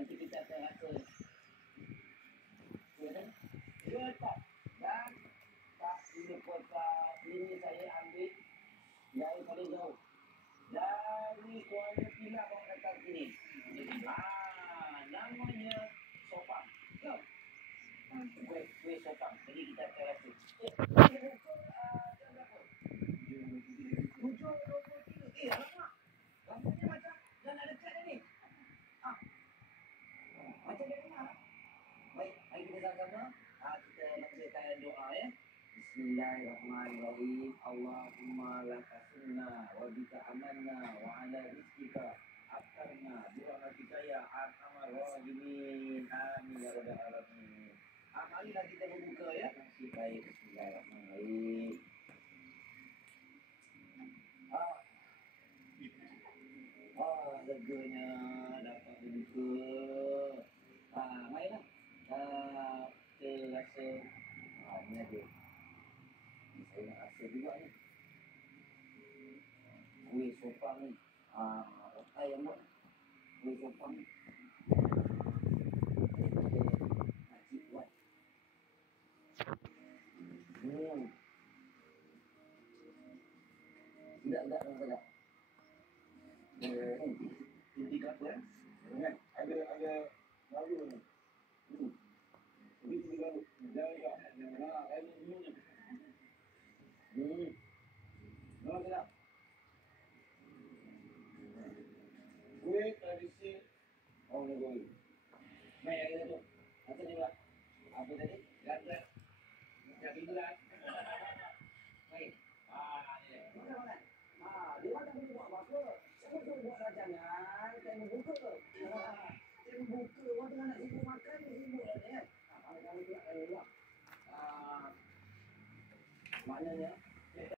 Nanti kita akan rasa. Dua tak. Dan tak ini kotak. Ini saya ambil dari paling jauh. Dari Kuala Pilah orang datang sini. Namanya sopang. Kuih sopang. Jadi kita akan rasa. Alamak. Rambutnya macam dah nak dekat dah ni. Macam dari mana? Baik, mari kita sama-sama. Kita bacakan doa ya. Bismillahirrahmanirrahim. Allahumma laka sunna wa bika amanna wa ala rizkika akarna birahmatika ya arhamar rahimin. Amin ya rabbal alamin. Marilah kita berbuka ya. Baik, bismillahirrahmanirrahim. Leganya dapat berbuka. Marilah. Kita rasa ni ada. Saya nak rasa juga ni. Kuih sopang ni. Otai yang buat. Kuih sopang ni. Makcik buat. Tidak orang sedap. Inti kata kan? Ada lalu ni. Ini juga jaya. Ini memang sedap. Kuih tradisi orang Negeri. Mai yang kita tu. Apa ni pula? Apa tadi? Gandrat. Jadi bulan. Baik. Ni. Mana? Dia mana boleh buat apa? Saya boleh buat rancangan. Saya membuka. Saya membuka. Orang tengah nak sibuk makan. Dia sibuk lah ni kan. Kalau tu nak kaya pula. Maknanya